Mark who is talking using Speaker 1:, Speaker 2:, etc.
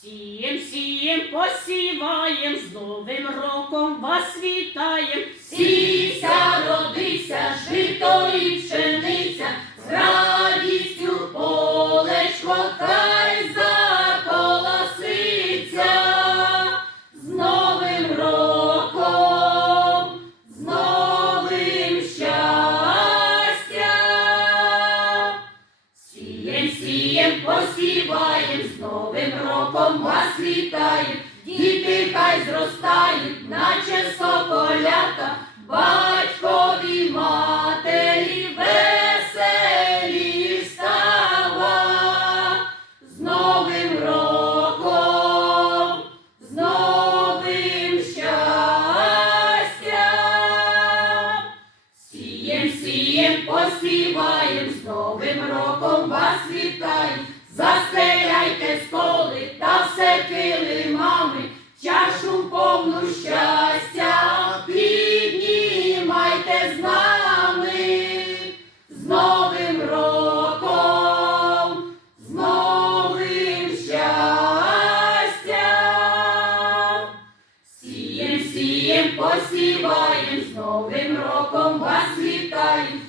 Speaker 1: Сієм, сієм, посіваєм, з Новим роком вас вітаєм.
Speaker 2: Сійся, родися, жито і пшениця, з радістю полечко хай заколоситься. З Новим роком, з новим щастям. Сієм, сієм, посіваєм, з Вас вітаєм. Діти хай зростають, наче соколята, батькові матері веселі стала. З Новим роком, з новим щастям. Сієм, сієм, посіваєм, з Новим роком вас вітаєм. Застеляйте столи повну щастя, піднімайте з нами. З Новим роком, з новим щастям. Сієм, сієм, посіваєм, з Новим роком вас вітаєм.